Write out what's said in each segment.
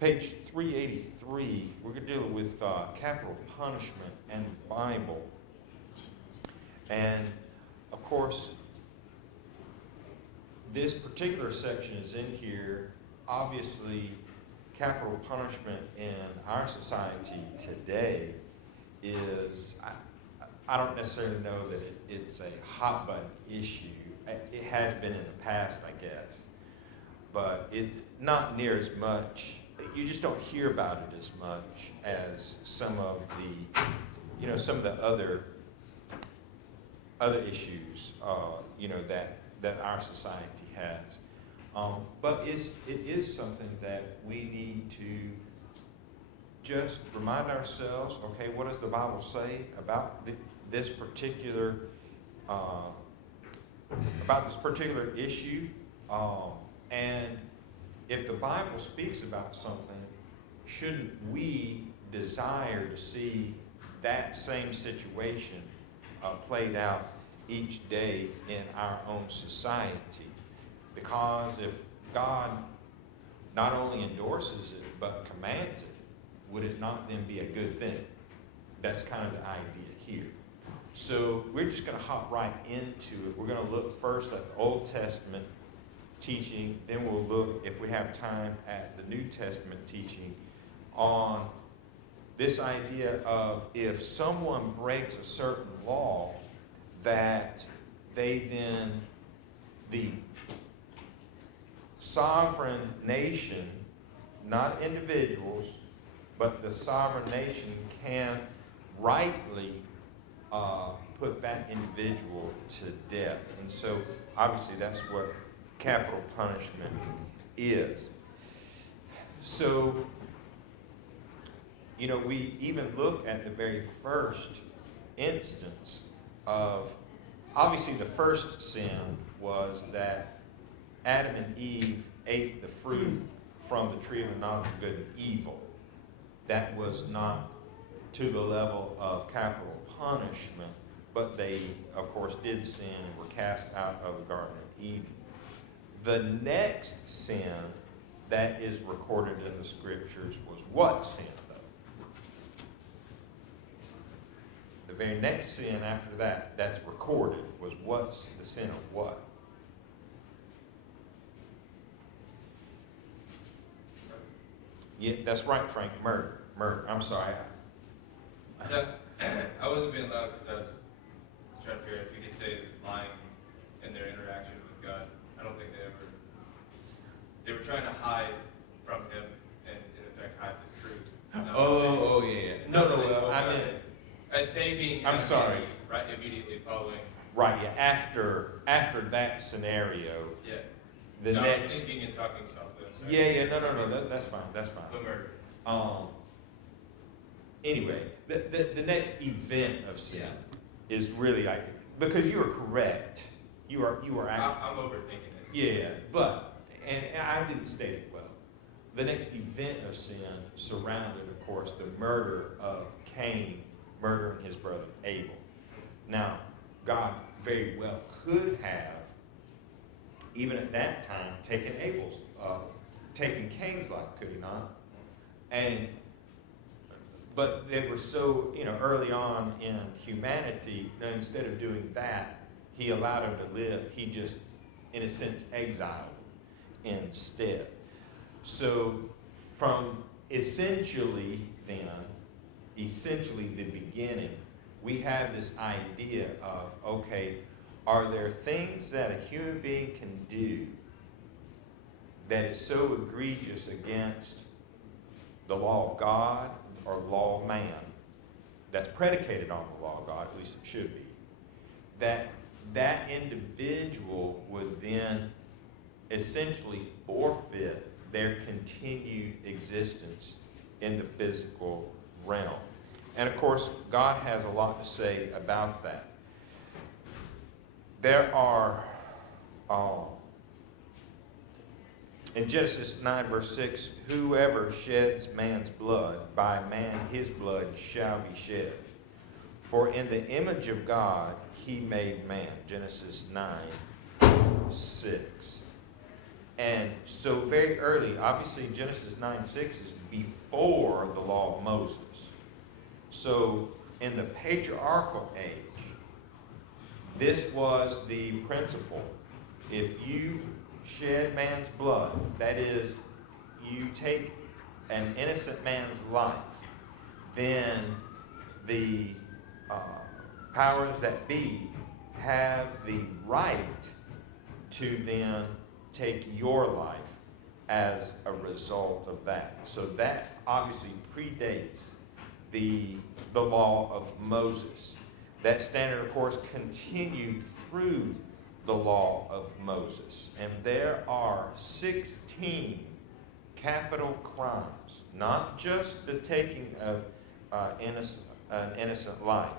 Page 383, we're dealing with capital punishment and the Bible. And, of course, this particular section is in here. Obviously, capital punishment in our society today is, I don't necessarily know that it's a hot button issue. It has been in the past, I guess, but it not near as much. You just don't hear about it as much as some of the other issues, that our society has. But it is something that we need to just remind ourselves, okay, what does the Bible say about this particular issue? And if the Bible speaks about something, shouldn't we desire to see that same situation played out each day in our own society? Because if God not only endorses it, but commands it, would it not then be a good thing? That's kind of the idea here. So we're just going to hop right into it. We're going to look first at the Old Testament teaching, then we'll look, if we have time, at the New Testament teaching on this idea of if someone breaks a certain law, that the sovereign nation, not individuals, but the sovereign nation can rightly put that individual to death. And so obviously that's what capital punishment is. So, we even look at the very first instance of, obviously the first sin was that Adam and Eve ate the fruit from the tree of the knowledge of good and evil. That was not to the level of capital punishment, but they, of course, did sin and were cast out of the Garden of Eden. The next sin that is recorded in the Scriptures was what sin, though? The very next sin after that's recorded was what's the sin of what? Yeah, that's right, Frank. Murder. I'm sorry. I wasn't being loud because I was trying to figure out if you could say it was lying in their interaction with God. I don't think they were trying to hide from him and in effect hide the truth. Yeah. No, I meant, they being I'm sorry. Right, immediately following. Right, yeah, after that scenario. Yeah. The I next. was thinking and talking softly. I'm Yeah, sorry. no, that's fine. But murder. Anyway, the next event of sin is really like, because you are correct. You are actually. I'm overthinking it. Yeah, but, and I didn't state it well. The next event of sin surrounded, of course, the murder of Cain, murdering his brother Abel. Now, God very well could have, even at that time, taken Cain's life, could he not? But they were so, early on in humanity, instead of doing that, he allowed him to live. He just, in a sense, exiled him instead. So from essentially the beginning, we have this idea of, okay, are there things that a human being can do that is so egregious against the law of God or law of man, that's predicated on the law of God, at least it should be, that individual would then essentially forfeit their continued existence in the physical realm. And of course, God has a lot to say about that. There are, in Genesis 9, verse 6, whoever sheds man's blood, by man his blood shall be shed. For in the image of God he made man. Genesis 9, 6. And so very early, obviously Genesis 9:6 is before the law of Moses. So in the patriarchal age, this was the principle. If you shed man's blood, that is, you take an innocent man's life, then the powers that be have the right to then take your life as a result of that. So that obviously predates the law of Moses. That standard, of course, continued through the law of Moses. And there are 16 capital crimes, not just the taking of an innocent life,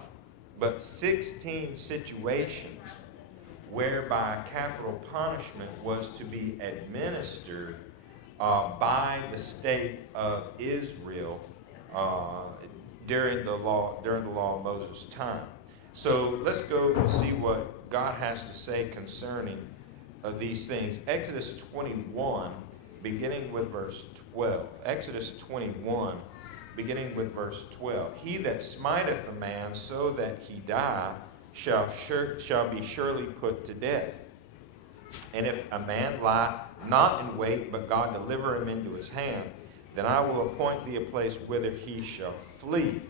but 16 situations whereby capital punishment was to be administered by the state of Israel during the law of Moses' time. So let's go and see what God has to say concerning these things. Exodus 21, beginning with verse 12. Exodus 21, beginning with verse 12. He that smiteth a man so that he die shall be surely put to death. And if a man lie not in wait, but God deliver him into his hand, then I will appoint thee a place whither he shall flee.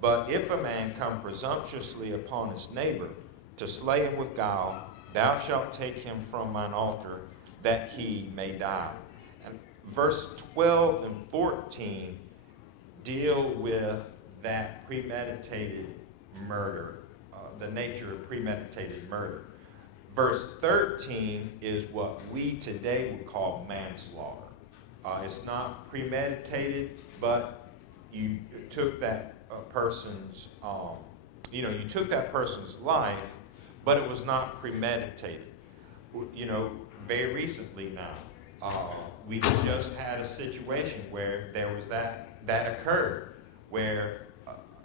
But if a man come presumptuously upon his neighbor to slay him with guile, thou shalt take him from mine altar, that he may die. And verse 12 and 14 deal with that premeditated murder, the nature of premeditated murder. Verse 13 is what we today would call manslaughter. It's not premeditated, but you took that person's, you took that person's life, but it was not premeditated. Very recently now, we just had a situation where there was that occurred, where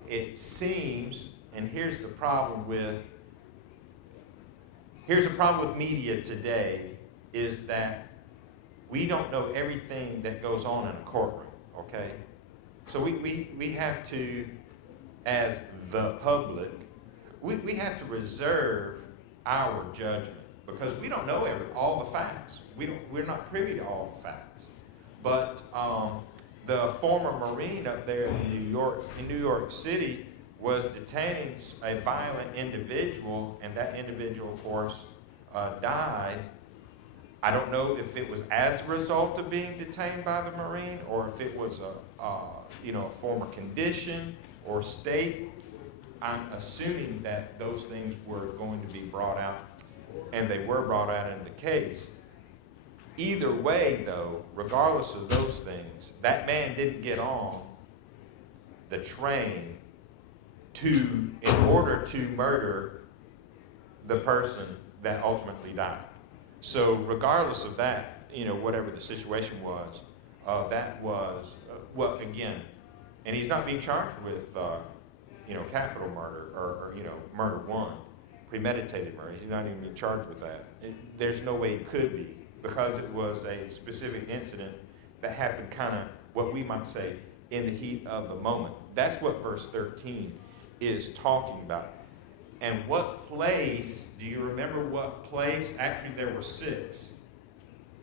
it seems, and here's the problem with media today, is that we don't know everything that goes on in a courtroom, okay? So we have to, as the public, we have to reserve our judgment, because we don't know all the facts. We're not privy to all the facts. But the former Marine up there in New York City was detaining a violent individual, and that individual, of course, died. I don't know if it was as a result of being detained by the Marine, or if it was a former condition or state. I'm assuming that those things were going to be brought out, and they were brought out in the case. Either way, though, regardless of those things, that man didn't get on the train in order to murder the person that ultimately died. So regardless of that, whatever the situation was, that was, again, and he's not being charged with, capital murder or murder one, premeditated murder. He's not even being charged with that. There's no way it could be, because it was a specific incident that happened kind of, what we might say, in the heat of the moment. That's what verse 13 is talking about. And what place, do you remember what place? Actually, there were 6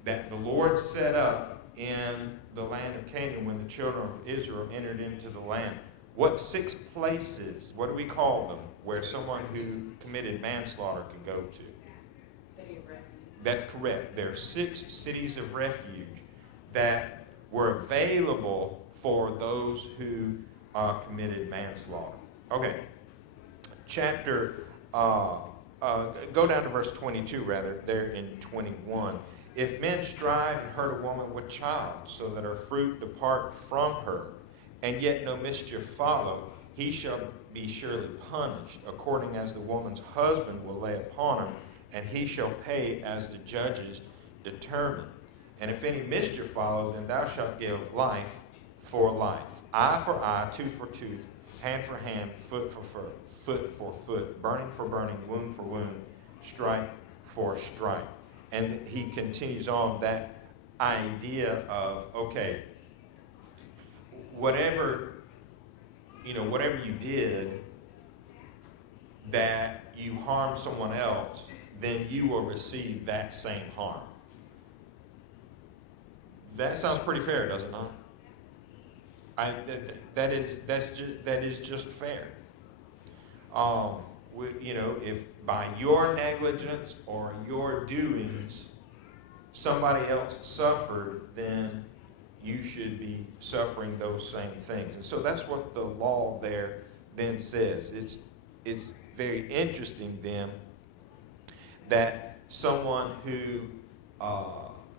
that the Lord set up in the land of Canaan when the children of Israel entered into the land. What 6 places, what do we call them, where someone who committed manslaughter could go to? City of refuge. That's correct. There are 6 cities of refuge that were available for those who committed manslaughter. Okay. Go down to verse 22, rather, there in 21. If men strive and hurt a woman with child, so that her fruit depart from her, and yet no mischief follow, he shall be surely punished, according as the woman's husband will lay upon him, and he shall pay as the judges determine. And if any mischief follow, then thou shalt give life for life, eye for eye, tooth for tooth, hand for hand, foot for foot, burning for burning, wound for wound, strike for strike. And he continues on that idea of, okay, whatever, whatever you did that you harm someone else, then you will receive that same harm. That sounds pretty fair, does it not? That is just fair. If by your negligence or your doings somebody else suffered, then you should be suffering those same things. And so that's what the law there then says. It's very interesting then that someone who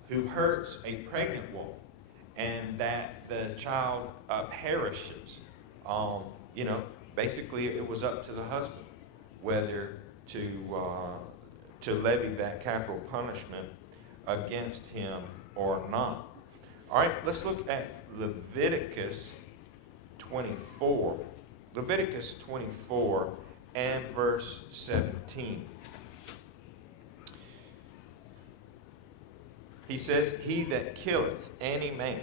hurts a pregnant woman and that the child perishes, basically it was up to the husband whether to levy that capital punishment against him or not. All right, let's look at Leviticus 24. Leviticus 24 and verse 17. He says, "He that killeth any man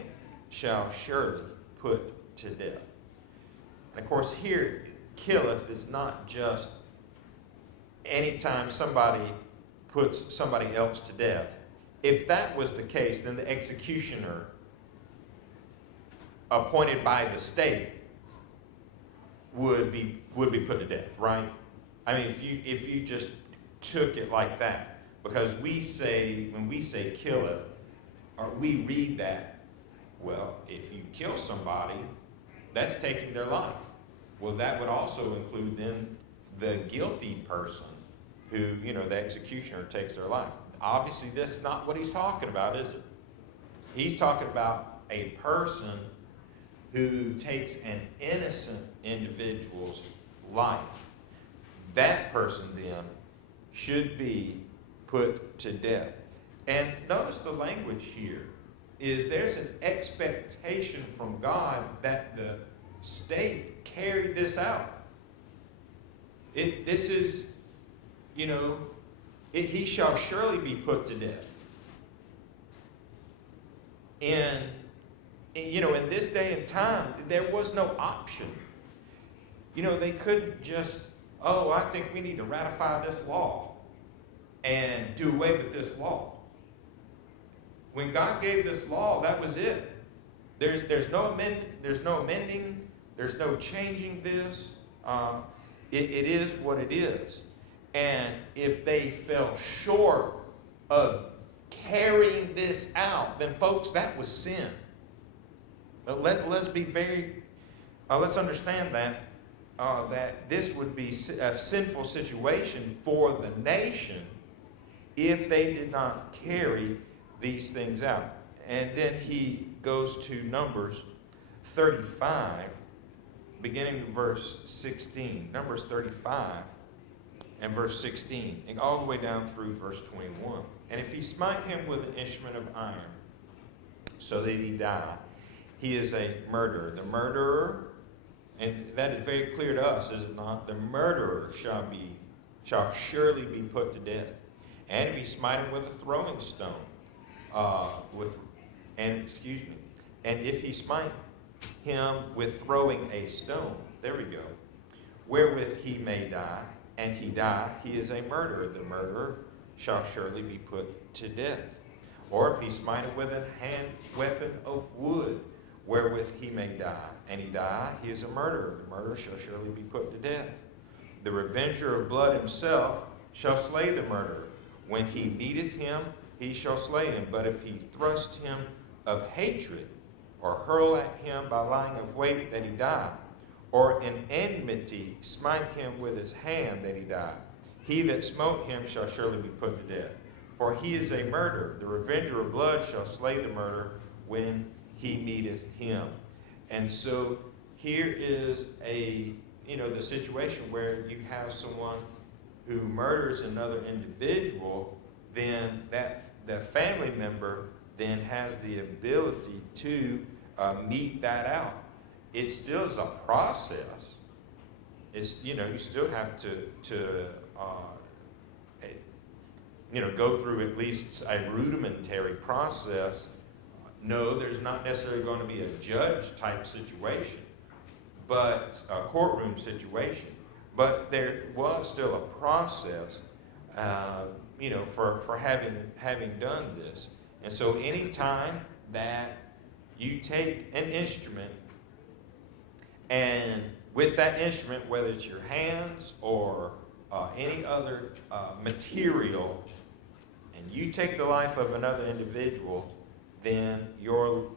shall surely put to death." And of course here, killeth is not just anytime somebody puts somebody else to death. If that was the case, then the executioner appointed by the state would be put to death, right? I mean, if you just took it like that, because when we say killeth, or we read that, well, if you kill somebody, that's taking their life. Well, that would also include then the guilty person who, the executioner takes their life. Obviously, that's not what he's talking about, is it? He's talking about a person who takes an innocent individual's life. That person then should be put to death. And notice the language here is there's an expectation from God that the state carry this out. This is, he shall surely be put to death. In this day and time, there was no option. They couldn't just, I think we need to ratify this law and do away with this law. When God gave this law, that was it. There's no amending, there's no changing this. It is what it is. And if they fell short of carrying this out, then folks, that was sin. But let's be let's understand that this would be a sinful situation for the nation if they did not carry these things out. And then he goes to Numbers 35, beginning in verse 16. Numbers 35 and verse 16, and all the way down through verse 21. "And if he smite him with an instrument of iron, so that he die, he is a murderer." The murderer, and that is very clear to us, is it not? The murderer shall surely be put to death. "And if he smite him with a throwing stone, and if he smite him with throwing a stone," there we go, "wherewith he may die, and he die, he is a murderer. The murderer shall surely be put to death. Or if he smite him with a hand weapon of wood, wherewith he may die, and he die, he is a murderer. The murderer shall surely be put to death. The revenger of blood himself shall slay the murderer. When he meeteth him, he shall slay him. But if he thrust him of hatred, or hurl at him by lying of wait, that he die, or in enmity smite him with his hand, that he die, he that smote him shall surely be put to death. For he is a murderer. The revenger of blood shall slay the murderer when he meeteth him." And so here is the situation where you have someone who murders another individual, then the family member then has the ability to mete that out. It still is a process. It's, you still have to go through at least a rudimentary process No, there's not necessarily going to be a judge type situation, but a courtroom situation. But there was still a process, for having done this. And so any time that you take an instrument, and with that instrument, whether it's your hands or any other material, and you take the life of another individual, then your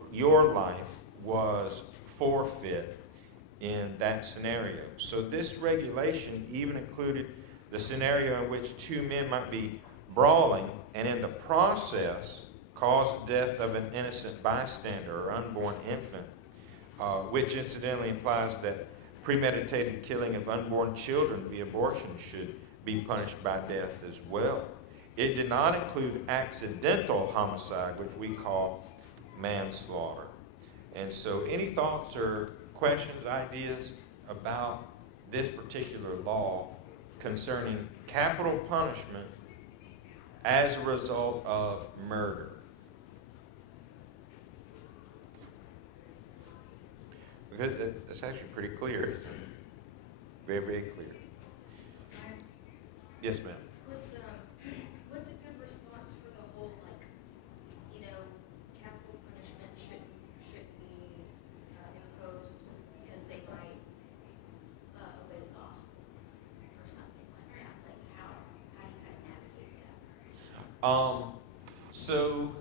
life was forfeit in that scenario. So this regulation even included the scenario in which two men might be brawling and in the process cause the death of an innocent bystander or unborn infant, which incidentally implies that premeditated killing of unborn children via abortion should be punished by death as well. It did not include accidental homicide, which we call manslaughter. And so any thoughts or questions, ideas about this particular law concerning capital punishment as a result of murder? Because it's actually pretty clear, isn't it? Very, very clear. Yes, ma'am. What's a good response for the whole, capital punishment should be imposed because they might obey the gospel or something like that? Like how do you kind of navigate that? So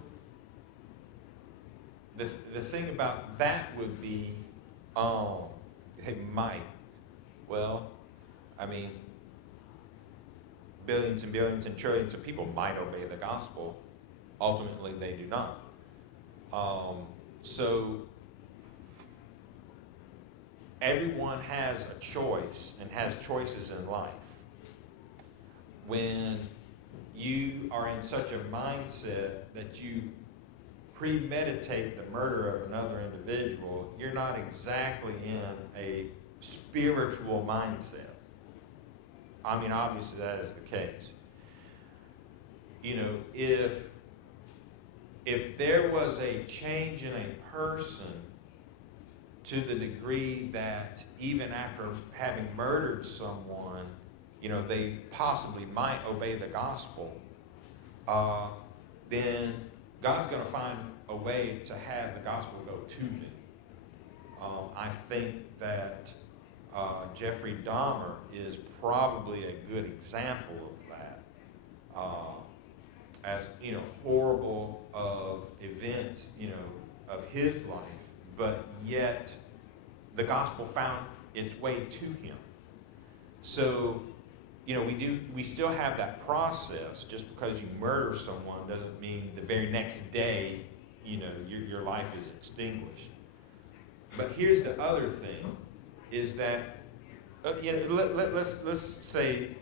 the thing about that would be, they might. Well, I mean, billions and billions and trillions of people might obey the gospel. Ultimately, they do not. So everyone has a choice and has choices in life. When you are in such a mindset that you premeditate the murder of another individual, you're not exactly in a spiritual mindset. I mean, obviously that is the case. If there was a change in a person to the degree that even after having murdered someone, they possibly might obey the gospel, then God's going to find a way to have the gospel go to them. I think that Jeffrey Dahmer is probably a good example of that. As horrible of events, of his life, but yet the gospel found its way to him. So, we still have that process. Just because you murder someone doesn't mean the very next day, your life is extinguished. But here's the other thing, is that, let's say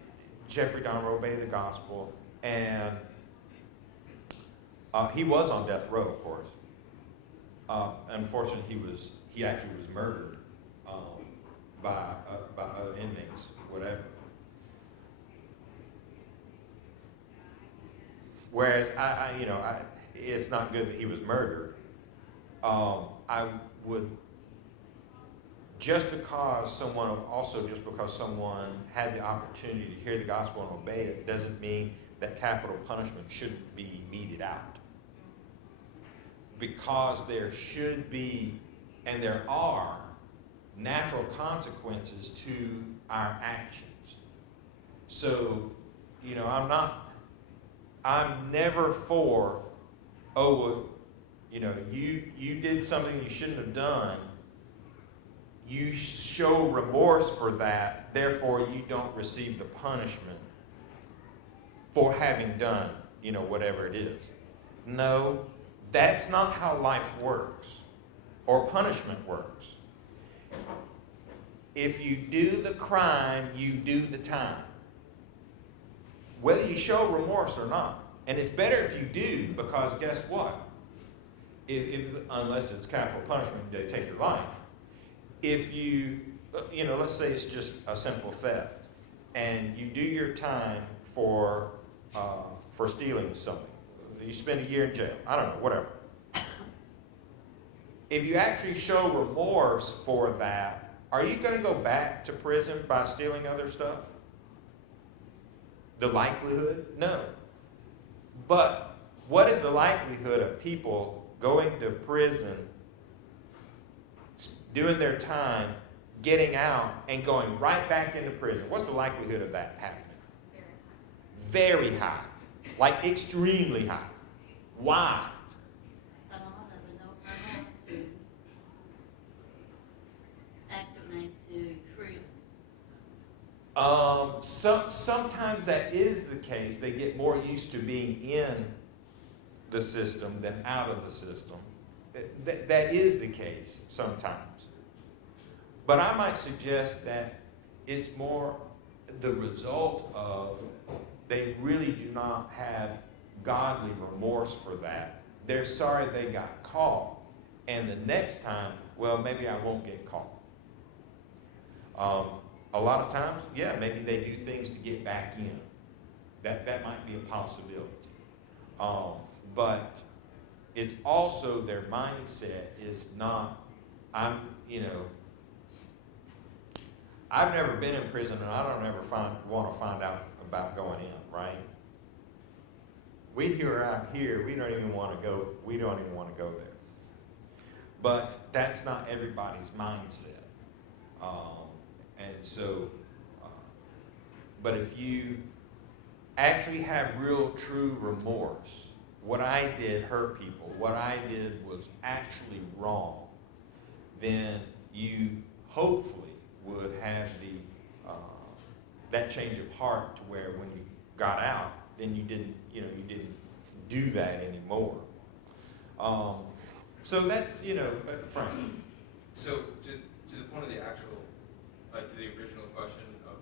Jeffrey Dahmer obeyed the gospel, and he was on death row, of course. Unfortunately, he actually was murdered by other inmates, whatever. Whereas it's not good that he was murdered. I would, just because someone had the opportunity to hear the gospel and obey it, doesn't mean that capital punishment shouldn't be meted out. Because there should be, and there are, natural consequences to our actions. So, I'm never for, you did something you shouldn't have done. You show remorse for that, therefore you don't receive the punishment for having done, whatever it is. No, that's not how life works, or punishment works. If you do the crime, you do the time. Whether you show remorse or not. And it's better if you do, because guess what? Unless it's capital punishment, they take your life. If you, let's say it's just a simple theft, and you do your time for stealing something. You spend a year in jail. I don't know, whatever. if you actually show remorse for that, are you going to go back to prison by stealing other stuff? The likelihood? No. But what is the likelihood of people going to prison, doing their time, getting out, and going right back into prison? What's the likelihood of that happening? Very high. Like extremely high. Why? A lot of it don't have to acclimate to freedom. Sometimes that is the case. They get more used to being in the system than out of the system. That is the case sometimes. But I might suggest that it's more the result of they really do not have godly remorse for that. They're sorry they got caught. And the next time, well, maybe I won't get caught. A lot of times, yeah, maybe they do things to get back in. That might be a possibility. But it's also their mindset is not, I've never been in prison and I don't ever want to find out about going in, right? We who are out here, we don't even want to go there. But that's not everybody's mindset. But if you actually have real, true remorse, what I did hurt people, what I did was actually wrong, then you hopefully would have that change of heart to where when you got out, then you didn't do that anymore. So that's, Frank. So to the point of the actual, like to the original question of,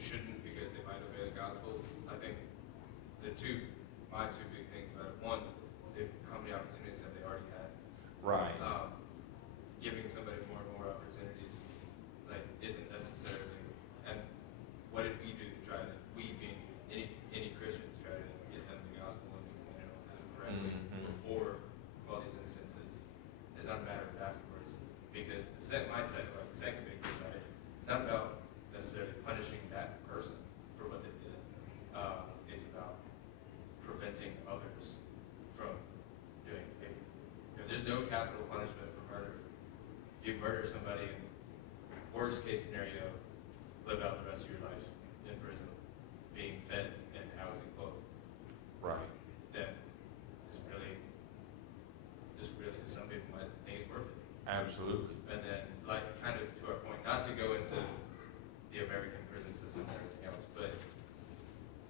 shouldn't because they might obey the gospel, I think my two big things about it, one, how many opportunities have they already had? Right. Giving somebody more and more opportunities, isn't necessarily, and what did we do to try to, we being any Christians, try to get them the gospel and explain it all to them correctly before all these instances? It's not a matter of afterwards, because my second big thing about it, it's not about necessarily punishing that person for what they did. It's about preventing others from doing it. There's no capital punishment for murder. You murder somebody, and worst case scenario, live out the rest of your life in prison, being fed and housed and clothed. Right. Then it's really, some people might think it's worth it. Absolutely. And then, kind of to our point, not to go into the American prison system and everything else, but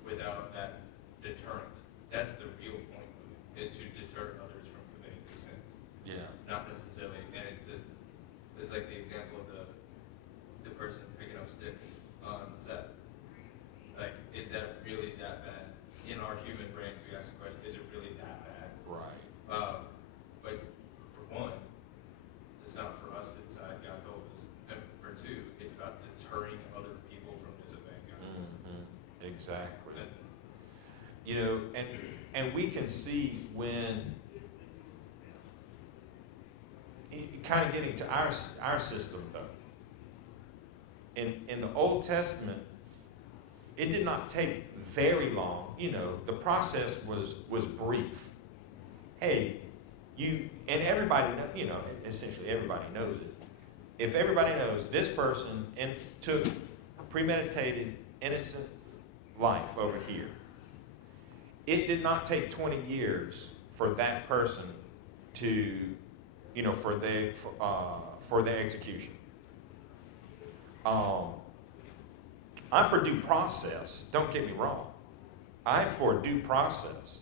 without that deterrent, that's the real point of it, is to deter others from committing these sins. Yeah. Not necessarily, and it's like the example of the person picking up sticks on the set. Is that really that bad? In our human brains, we ask the question, is it really that bad? Right. But for one, it's not for us to decide, God told us. And for two, it's about deterring other people from disobeying God. Mm-hmm. Exactly. And, And we can see when, kind of getting to our system though. In the Old Testament, it did not take very long. The process was brief. Hey, and everybody essentially everybody knows it. If everybody knows this person took premeditated, innocent life over here, it did not take 20 years for that person to, for their execution. I'm for due process. Don't get me wrong. I'm for due process.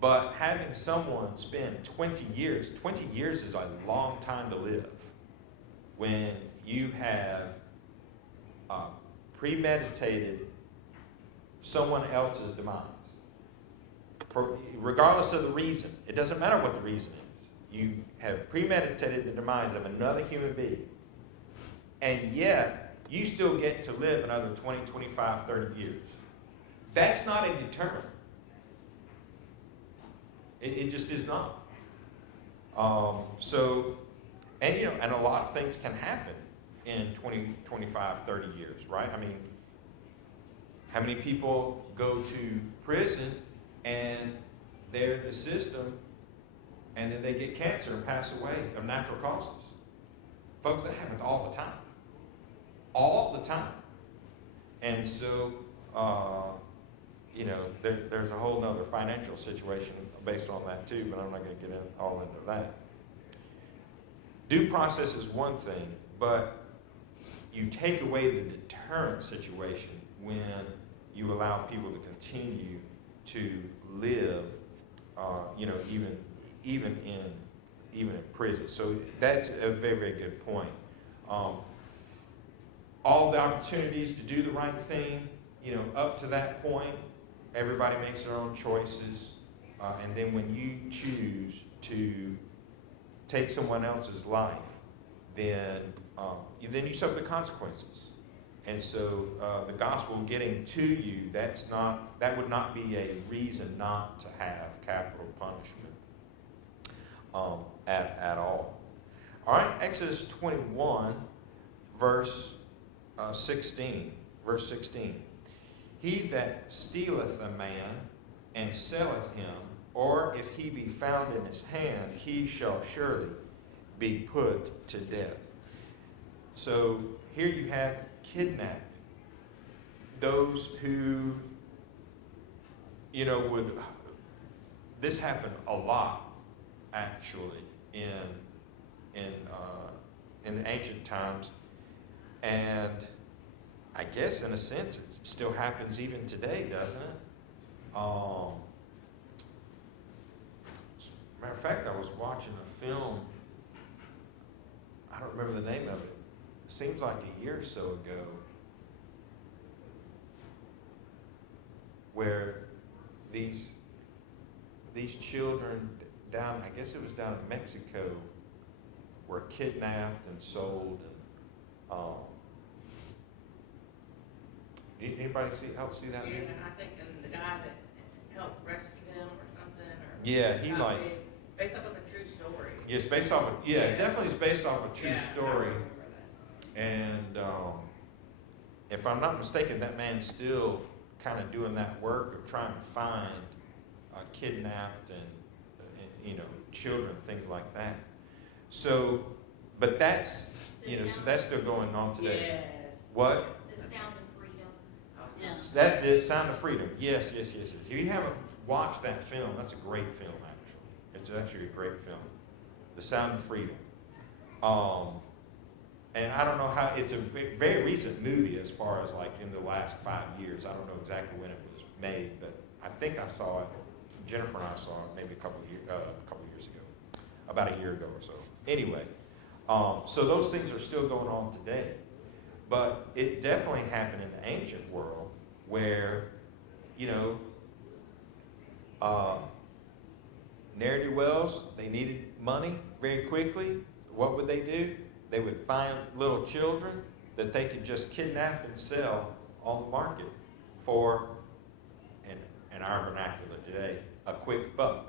But having someone spend 20 years is a long time to live when you have premeditated someone else's demise. Regardless of the reason, it doesn't matter what the reason is. You have premeditated the demise of another human being, and yet you still get to live another 20, 25, 30 years. That's not a deterrent. It just is not. And and a lot of things can happen in 20, 25, 30 years, right? I mean, how many people go to prison and they're in the system and then they get cancer and pass away of natural causes? Folks, that happens all the time. All the time. And so, there's a whole nother financial situation based on that too, but I'm not going to get all into that. Due process is one thing, but you take away the deterrent situation when you allow people to continue to live, even in prison. So that's a very, very good point. All the opportunities to do the right thing, up to that point, everybody makes their own choices, and then when you choose to take someone else's life, then you suffer the consequences. And so the gospel getting to you, that would not be a reason not to have capital punishment at all. All right, Exodus 21, verse 16. Verse 16. He that stealeth a man and selleth him, or if he be found in his hand, he shall surely be put to death. So here you have kidnapping. Those who, this happened a lot, actually, in the ancient times, and I guess in a sense it still happens even today, doesn't it? Matter of fact, I was watching a film, I don't remember the name of it. It seems like a year or so ago, where these children down, I guess it was down in Mexico, were kidnapped and sold. Anybody help see that? Yeah, and I think the guy that helped rescue them or something, or. Yeah, he Based off of a true story. It's based off of, definitely it's based off a true Yeah, story. I remember that. And if I'm not mistaken, that man's still kind of doing that work of trying to find kidnapped and children, things like that. So, but that's, so that's still going on today. Yes. What? The Sound of Freedom. Yeah. That's it, Sound of Freedom. Yes. If you haven't watched that film, that's a great film, actually. It's actually a great film. The Sound of Freedom. And I don't know how, it's a very recent movie as far as like in the last 5 years. I don't know exactly when it was made, but I think I saw it, Jennifer and I saw it maybe a couple of years ago, about a year ago or so. Anyway, so those things are still going on today. But it definitely happened in the ancient world where, ne'er-do-wells, they needed money very quickly. What would they do? They would find little children that they could just kidnap and sell on the market for, in our vernacular today, a quick buck.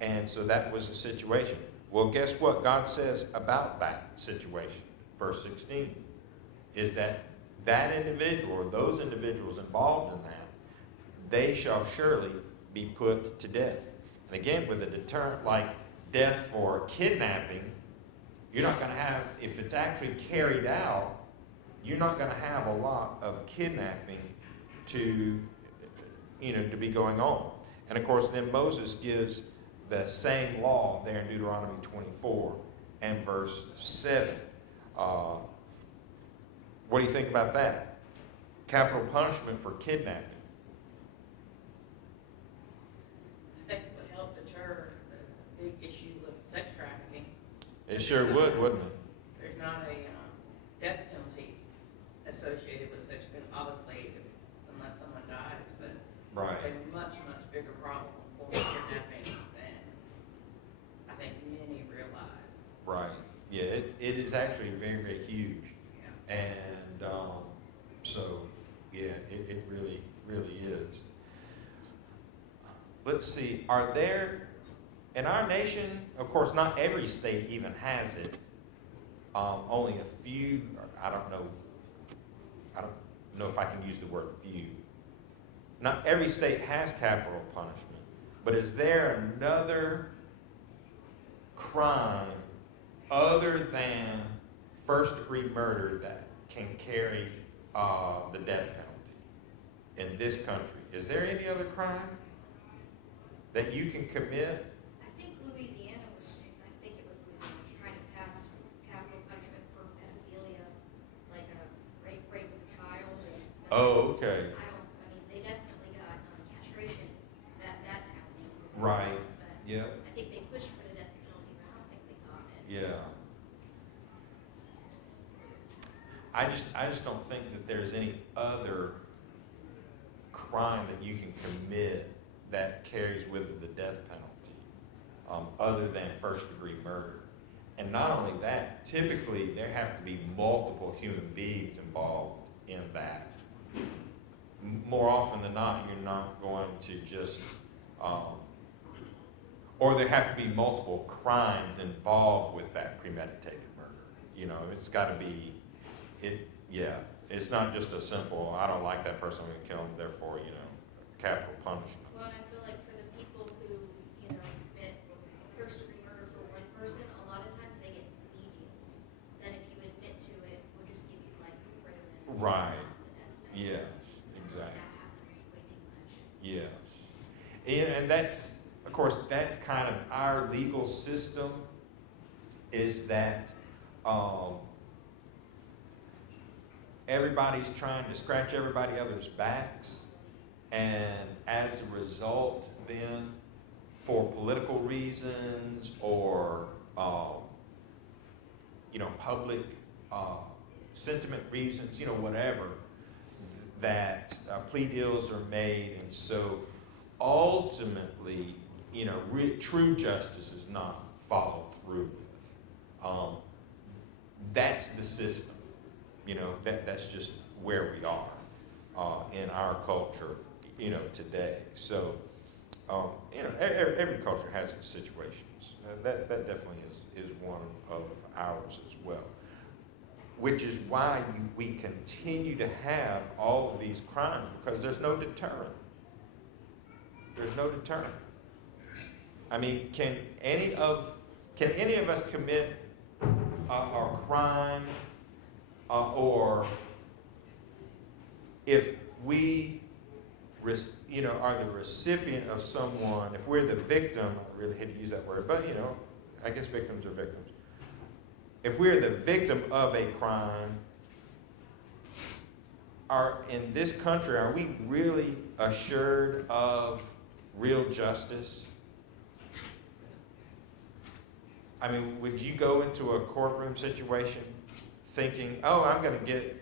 And so that was the situation. Well, guess what God says about that situation? Verse 16 is that individual or those individuals involved in that, they shall surely be put to death. And again, with a deterrent like death for kidnapping, you're not going to have, if it's actually carried out, you're not going to have a lot of kidnapping to be going on. And of course, then Moses gives the same law there in Deuteronomy 24 and verse 7. What do you think about that? Capital punishment for kidnapping. I think it would help deter the big issue with sex trafficking. It sure would, wouldn't it? There's not a death penalty associated with sex, obviously, unless someone dies, but Right. it's a much, much bigger problem for kidnapping than I think many realize. Right. Yeah, it is actually very, very huge. Yeah. And it really, really is. Let's see, are there in our nation, of course, not every state even has it. Only a few, I don't know if I can use the word few. Not every state has capital punishment, but is there another crime other than first-degree murder that can carry the death penalty in this country? Is there any other crime that you can commit? I think Louisiana was trying to pass capital punishment for pedophilia, like a rape of a child. Oh, okay. They definitely got castration. That's happening. Right. But Yeah. I think they pushed for the death penalty, but I don't think they got it. Yeah. I just don't think that there's any other crime that you can commit that carries with it the death penalty, other than first-degree murder. And not only that, typically there have to be multiple human beings involved in that. More often than not, you're not going to just, or there have to be multiple crimes involved with that premeditated murder. It's got to be, it's not just a simple, I don't like that person, I'm going to kill him, therefore, capital punishment. Well, and I feel like for the people who, commit first-degree murder for one person, a lot of times they get plea deals. Then if you admit to it, we'll just give you life in prison. Right. The death penalty. Yes, exactly. That happens way too much. Yes. And that's, of course, that's kind of our legal system, is that everybody's trying to scratch everybody else's backs. And as a result, then, for political reasons or, public sentiment reasons, whatever, that plea deals are made. And so ultimately, true justice is not followed through with. That's the system. That's just where we are in our culture, today. So, every culture has its situations. That definitely is one of ours as well. Which is why we continue to have all of these crimes, because there's no deterrent. There's no deterrent. I mean, can any of us commit a crime, or if we, are the recipient of someone, if we're the victim, I really hate to use that word, but I guess victims are victims. If we're the victim of a crime, in this country, are we really assured of real justice? I mean, would you go into a courtroom situation thinking, oh, I'm going to get,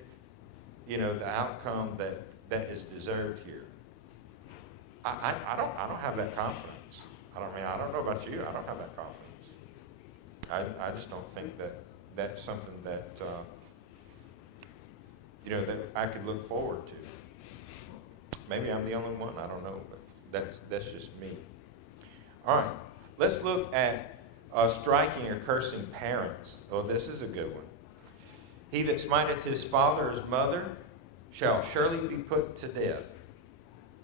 the outcome that is deserved here? I don't have that confidence. I don't know about you. I don't have that confidence. I just don't think that that's something that, that I could look forward to. Maybe I'm the only one. I don't know, but that's just me. All right, let's look at striking or cursing parents. Oh, this is a good one. He that smiteth his father or his mother shall surely be put to death.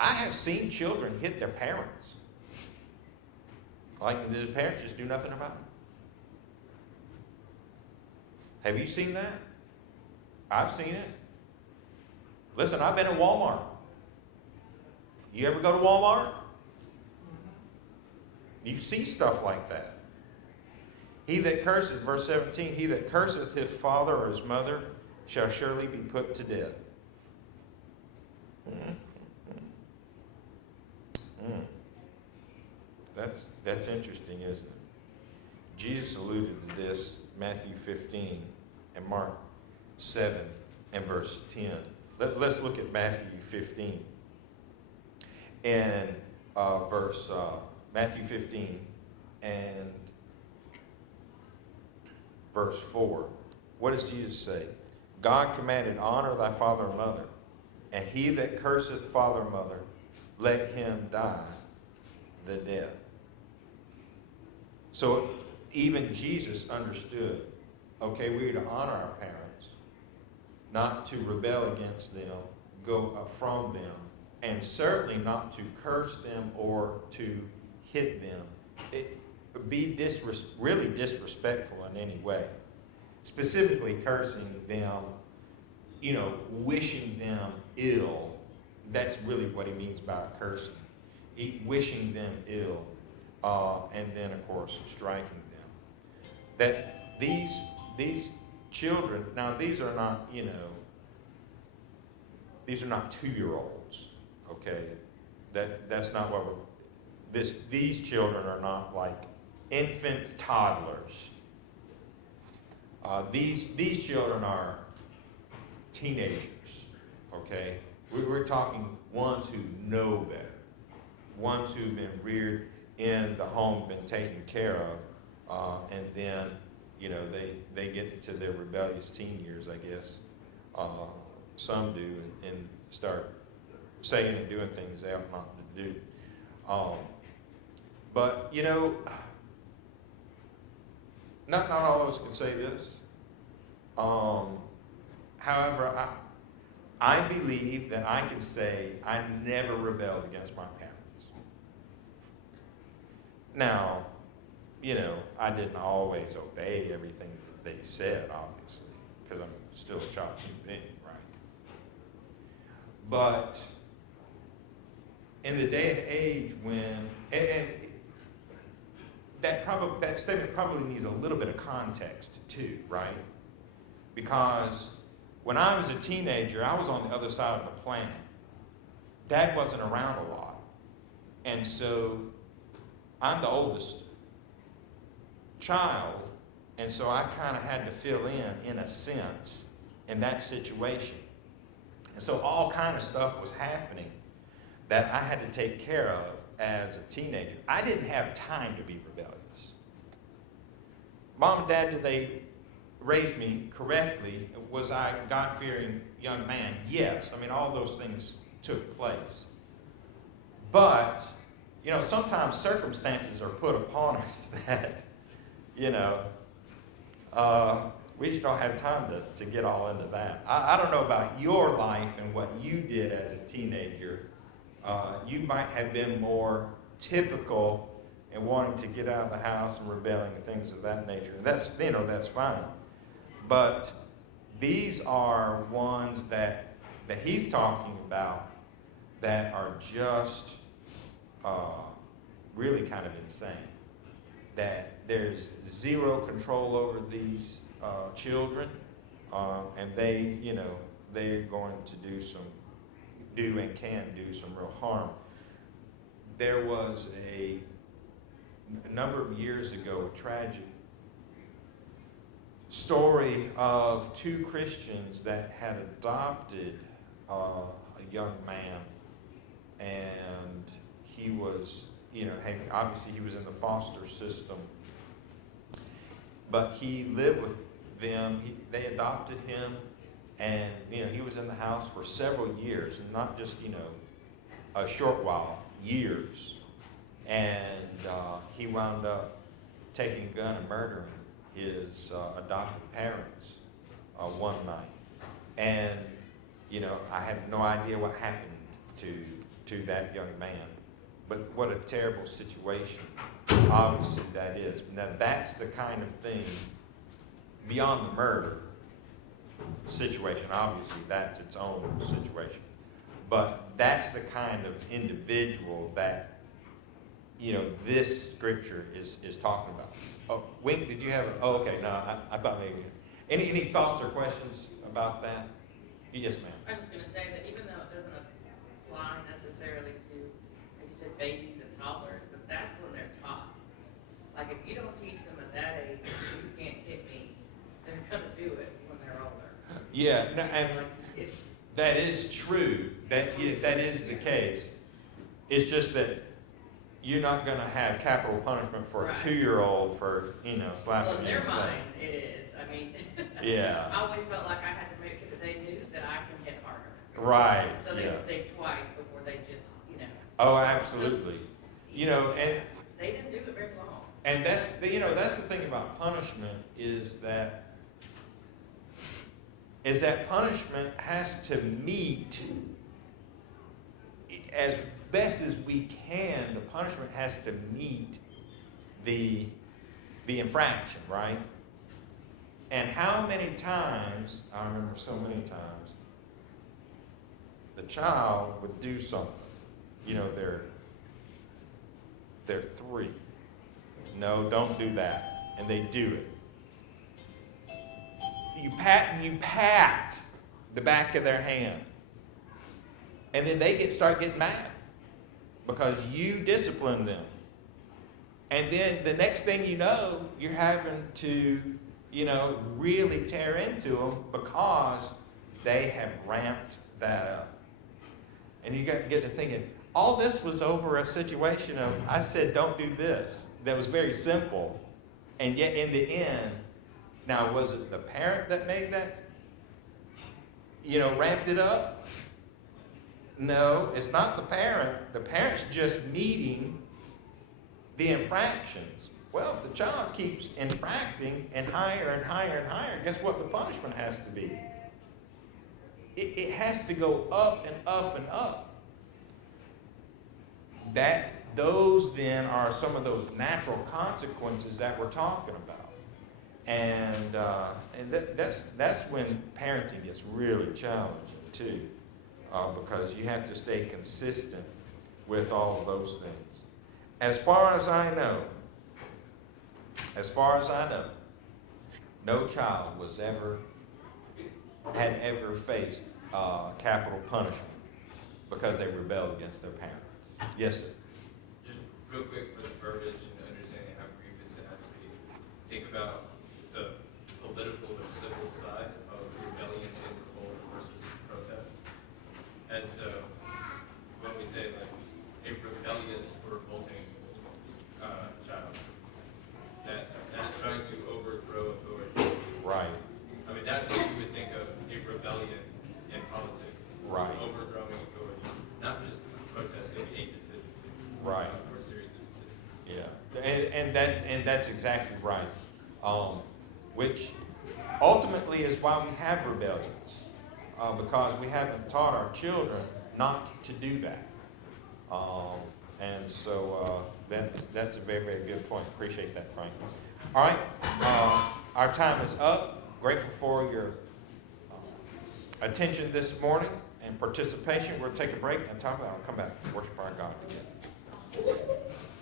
I have seen children hit their parents. Like, the parents just do nothing about it. Have you seen that? I've seen it. Listen, I've been in Walmart. You ever go to Walmart? You see stuff like that. He that curseth, verse 17, he that curseth his father or his mother shall surely be put to death. That's interesting, isn't it? Jesus alluded to this, Matthew 15 and Mark 7 and verse 10. Let's look at Matthew 15 and Matthew 15 and verse 4. What does Jesus say? God commanded, honor thy father and mother, and he that curseth father and mother, let him die the death. So even Jesus understood, okay, we're to honor our parents, not to rebel against them, go from them, and certainly not to curse them or to hit them. Be really disrespectful in any way. Specifically cursing them, wishing them ill. That's really what he means by cursing. Wishing them ill, and then of course striking them. That these children, now these are not, these are not 2-year-olds, okay? That's not what these children are not like infants, toddlers. These children are teenagers, okay? We're talking ones who know better, ones who've been reared in the home, been taken care of, and then, they get into their rebellious teen years, I guess. Some do, and start saying and doing things they ought not to do. But, not all of us can say this. However, I believe that I can say I never rebelled against my parents. Now, I didn't always obey everything that they said, obviously, because I'm still a child human being, right? But in the day and age when, and that statement probably needs a little bit of context too, right? Because when I was a teenager, I was on the other side of the planet. Dad wasn't around a lot. And so I'm the oldest child, and so I kind of had to fill in a sense, in that situation. And so all kind of stuff was happening that I had to take care of as a teenager. I didn't have time to be rebellious. Mom and Dad, did they raise me correctly? Was I a God-fearing young man? Yes. I mean, all those things took place. But, sometimes circumstances are put upon us that, we just don't have time to get all into that. I don't know about your life and what you did as a teenager. You might have been more typical in wanting to get out of the house and rebelling and things of that nature. That's, that's fine. But these are ones that he's talking about that are just really kind of insane. That there's zero control over these children, and they're going to do and can do some real harm. There was a number of years ago, a tragic story of 2 Christians that had adopted a young man, and he was, obviously he was in the foster system, but he lived with them. They adopted him, and he was in the house for several years, and not just a short while, years. And he wound up taking a gun and murdering his adopted parents one night. And I had no idea what happened to that young man. But what a terrible situation, obviously, that is. Now, that's the kind of thing, beyond the murder situation, obviously, that's its own situation. But that's the kind of individual that, this scripture is talking about. Oh, Wink, did you have okay, no, I thought maybe. Any thoughts or questions about that? Yes, ma'am. I was just going to say that even though it doesn't apply necessarily to, like you said, babies and toddlers, but that's when they're taught. Like if you don't teach them at that age, you can't hit me, they're going to do it when they're older. Yeah, no, and that is true. That is the case. It's just that you're not going to have capital punishment for a 2-year-old for slapping Well, in you their in the mind, face. it is. I mean, Yeah. I always felt like I had to make sure that they knew that I can hit harder. Right. So they Yes. would think twice before they just, Oh, absolutely. And they didn't do it very long. And that's the thing about punishment is that punishment has to meet, as best as we can, the punishment has to meet the infraction, right? And how many times, I remember so many times, the child would do something. They're 3. No, don't do that. And they do it. You pat the back of their hand. And then they start getting mad because you discipline them. And then the next thing you know, you're having to, really tear into them because they have ramped that up. And you got to get to thinking, all this was over a situation of, I said, don't do this. That was very simple. And yet in the end, now was it the parent that made that, ramped it up? No, it's not the parent. The parent's just meeting the infractions. Well, if the child keeps infracting and higher and higher and higher, guess what the punishment has to be? It has to go up and up and up. Those then are some of those natural consequences that we're talking about. And that's when parenting gets really challenging too, because you have to stay consistent with all of those things. As far as I know, no child had ever faced capital punishment because they rebelled against their parents. Yes, sir. Just real quick for the verbiage and understanding how grievous it has to be. Think about the political or civil side of rebellion and revolt versus protest. And so when we say like a rebellious or revolting child, that is trying to overthrow authority. Right. I mean, that's what you would think of a rebellion in politics. Right. Overthrowing authority, not just protesting a decision. Right. Or a series of decisions. Yeah, and that's exactly right. Which ultimately is why we have rebellions, because we haven't taught our children not to do that. And so that's a very, very good point. Appreciate that, Frank. All right, our time is up. Grateful for your attention this morning and participation. We'll take a break and talk about it. I'll come back and worship our God together.